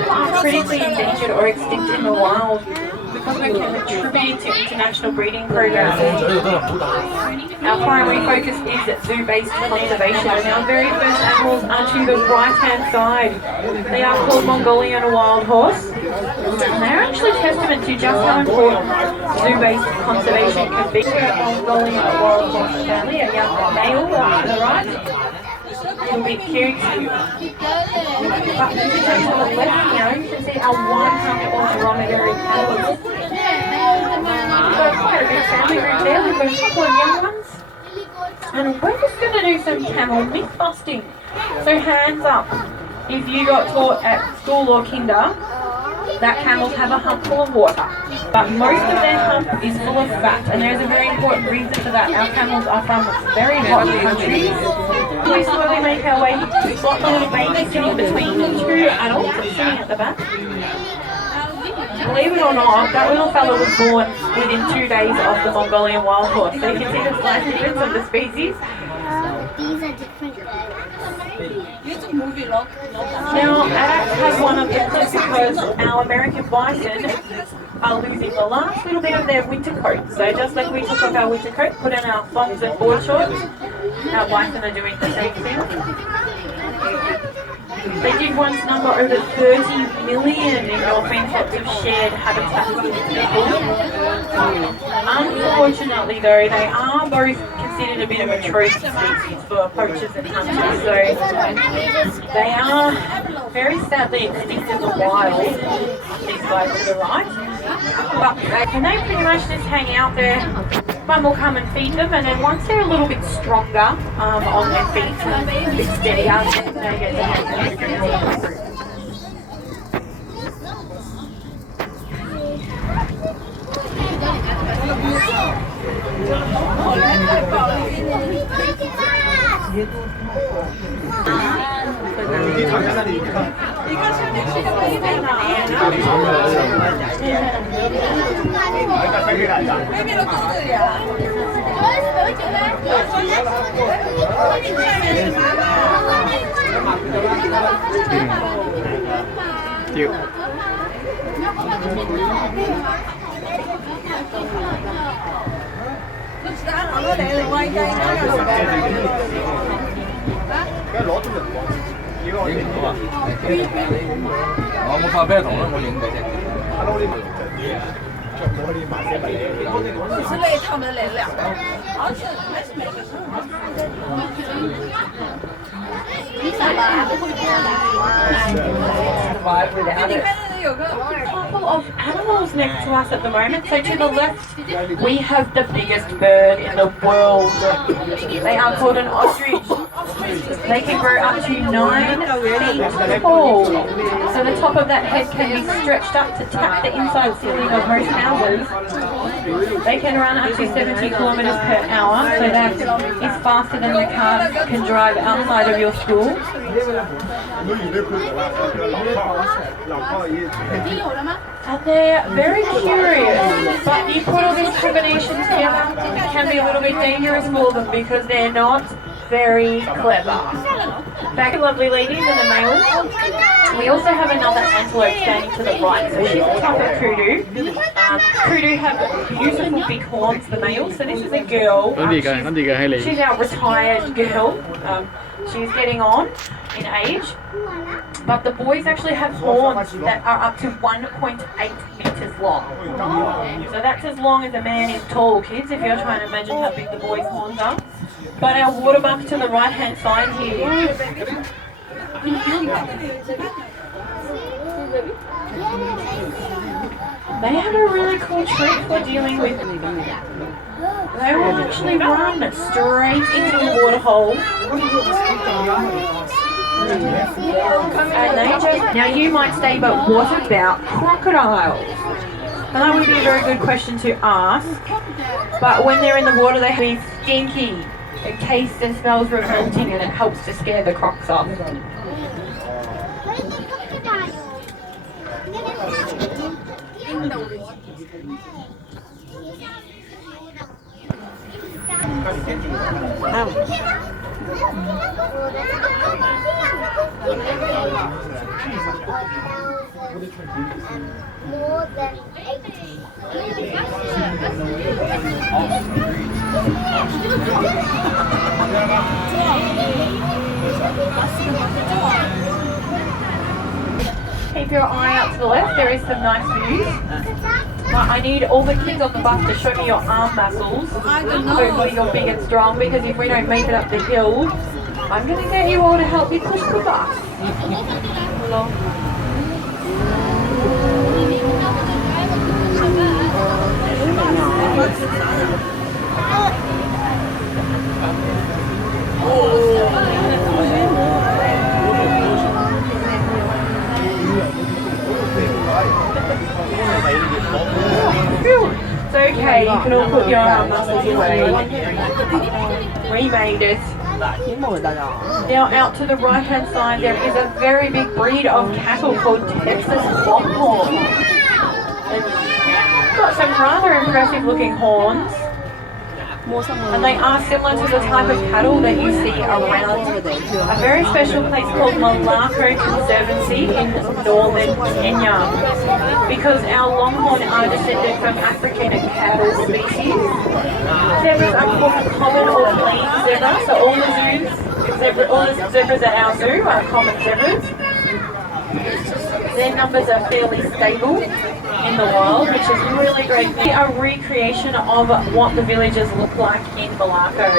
are critically endangered or extinct in the wild because we can contribute to international breeding programs. Our primary focus is zoo-based conservation, and our very first animals are to the right-hand side. They are called Mongolian wild horse, and they're actually testament to just how important zoo-based conservation can be. Mongolian wild horse family, a young male on the right. A little bit cute. But if you turn to the left here, you can see our 100 dromedary camels. So quite a big family group there. We've got a couple of young ones. And we're just going to do some camel myth busting. So hands up. If you got taught at school or kinder that camels have a hump full of water, but most of their hump is full of fat, and there's a very important reason for that. Our camels are from very hot countries. We slowly make our way. We've got the little baby sitting between two adults sitting at the back. Believe it or not, that little fella was born within 2 days of the Mongolian wild horse. So you can see the slight difference of the species. These are different. Now, Adax has one of them just because our American bison are losing the last little bit of their winter coat. So just like we took off our winter coat, put on our thongs and board shorts, our bison are doing the same thing. They did once number over 30 million in Northern captive shared habitats with people. Unfortunately though, they are both considered a bit of a trophy species for poachers and hunters, so they are very sadly extinct in the wild, these guys to the right. But and they pretty much just hang out there. Mum will come and feed them, and then once they're a little bit stronger on their feet and a bit steadier, they get to我冇發俾同啦，我影俾你。之类他们来两个，而且还是每个生活。你想吧，还不会多来。你看那有个。Couple of animals next to us at the moment. So to the left, we have the biggest bird in the world. They are called an ostrich. They can grow up to 9 feet tall. So the top of that head can be stretched up to tap the inside ceiling of most houses. They can run up to 70 kilometers per hour, so that is faster than the car can drive outside of your school. And they're very curious, but you put all these combinations together, it can be a little bit dangerous for them because they're not very clever. Back to lovely ladies and the males. We also have another antelope standing to the right, so she's a type of kudu. Kudu have beautiful big horns, the males, so this is a girl. She's our retired girl. She's getting on in age. But the boys actually have horns that are up to 1.8 meters long. So that's as long as a man is tall, kids, if you're trying to imagine how big the boys' horns are. But our water buck to the right-hand side here. They have a really cool trick for dealing with. They will actually run straight into the water hole. And they just, now you might say, but what about crocodiles? And that would be a very good question to ask. But when they're in the water, they can be stinky. It tastes and smells revolting, and it helps to scare the crocs off. more than 80. Keep your eye out to the left, there is some nice views. I need all the kids on the bus to show me your arm muscles. Hopefully you're big and strong, because if we don't make it up the hill, I'm going to get you all to help me push the bus. It's okay, you can all put your arm muscles away. We made it. Now out to the right hand side there is a very big breed of cattle called Texas Longhorn. It's got some rather impressive looking horns. And they are similar to the type of cattle that you see around a very special place called Malako Conservancy in northern Kenya. Because our longhorn are descended from African cattle species. Zebras are called common or plain zebra, so all the zebras at our zoo are common zebras. Their numbers are fairly stable in the wild, which is really great. A recreation of what the villages look like in Malako.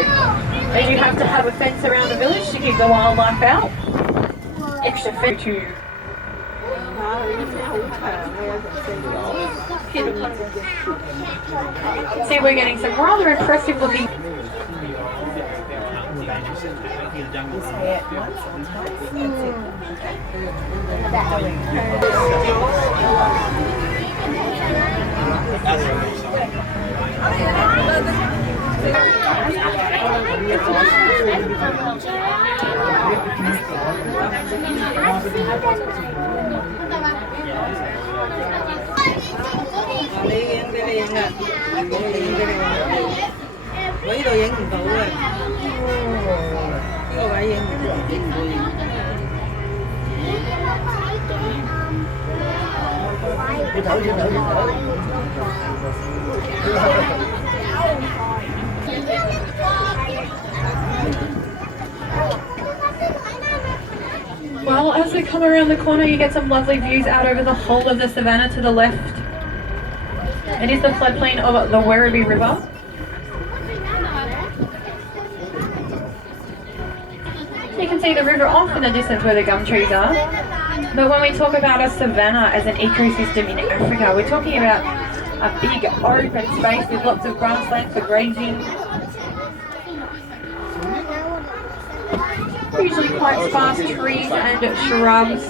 They do have to have a fence around the village to keep the wildlife out. Extra fence too. See, we're getting some rather impressive looking. Well, as we come around the corner, you get some lovely views out over the whole of the savannah to the left. It is the floodplain of the Werribee River. You can see the river off in the distance where the gum trees are. But when we talk about a savannah as an ecosystem in Africa, we're talking about a big open space with lots of grassland for grazing. Usually quite sparse trees and shrubs.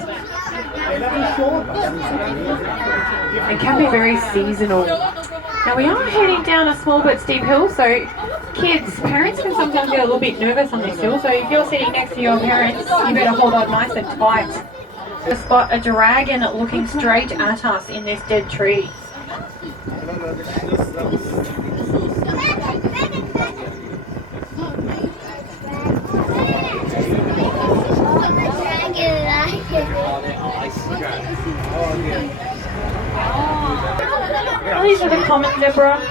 It can be very seasonal. Now we are heading down a small but steep hill, so parents can sometimes get a little bit nervous on this hill, so if you're sitting next to your parents, you better hold on nice and tight. To spot a dragon looking straight at us in this dead tree. Well, these are the common zebra.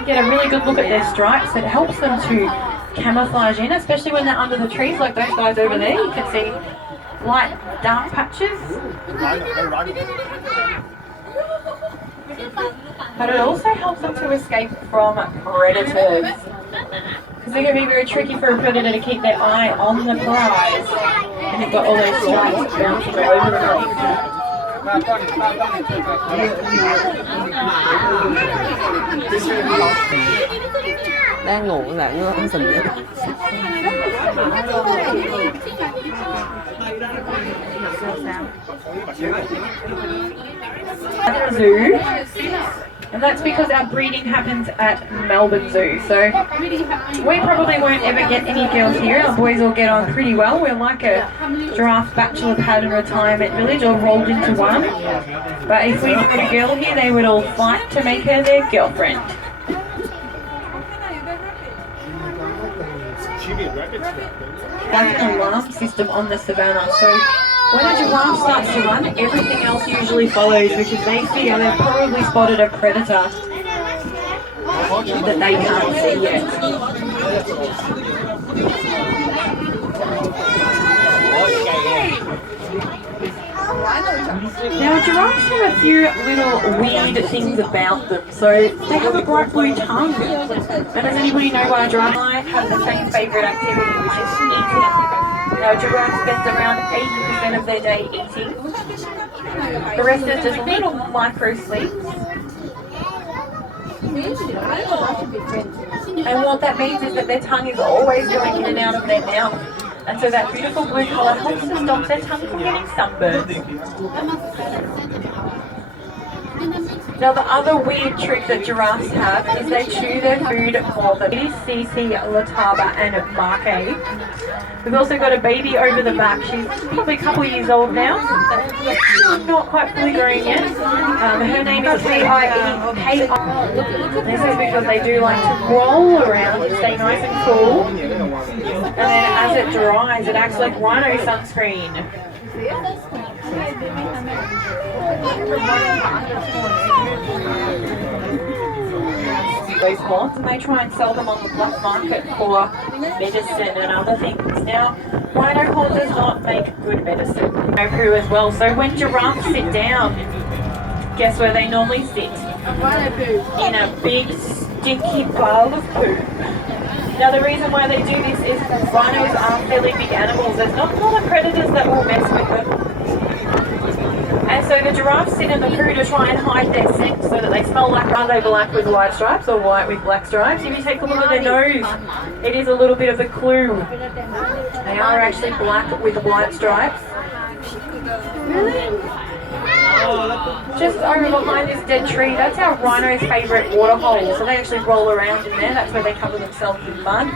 You get a really good look at their stripes. It helps them to camouflage in, especially when they're under the trees like those guys over there. You can see light dark patches. But it also helps them to escape from predators. Because it can be very tricky for a predator to keep their eye on the prize. And they've got all those stripes bouncing all over the place. Đang ngủ lại nhưng mà không sừng nữa. At the zoo, and that's because our breeding happens at Melbourne Zoo. So we probably won't ever get any girls here. Our boys all get on pretty well. We're like a giraffe bachelor pad and retirement village, all rolled into one. But if we brought a girl here, they would all fight to make her their girlfriend. That's an alarm system on the savannah. So When a giraffe starts to run, everything else usually follows because they figure they've probably spotted a predator that they can't see yet. Now, giraffes have a few little weird things about them. So they have a bright blue tongue. And does anybody know why a giraffe might have the same favourite activity, which is eating? Now, a giraffe spends around 80% of their day eating. The rest is just little micro sleeps. And what that means is that their tongue is always going in and out of their mouth. And so that beautiful blue colour helps to stop their tongue from getting sunburned. Now the other weird trick that giraffes have is they chew their food more than Cici, Lataba and Marque. We've also got a baby over the back. She's probably a couple years old now. Not quite fully grown yet. Her name is K-I-E. This is because they do like to roll around and stay nice and cool. And then as it dries, it acts like rhino sunscreen. Those moths, and they try and sell them on the black market for medicine and other things. Now, rhino horn does not make good medicine. No poo as well. So when giraffes sit down, guess where they normally sit? In a big sticky pile of poo. Now the reason why they do this is rhinos are fairly big animals. There's not a lot of predators that will mess with them. And so the giraffes sit in the poo to try and hide their scent so that they smell like, are they black with white stripes or white with black stripes? If you take a look at their nose, it is a little bit of a clue. They are actually black with white stripes. Really? Just over behind this dead tree, that's our rhino's favourite water hole. So they actually roll around in there. That's where they cover themselves in mud.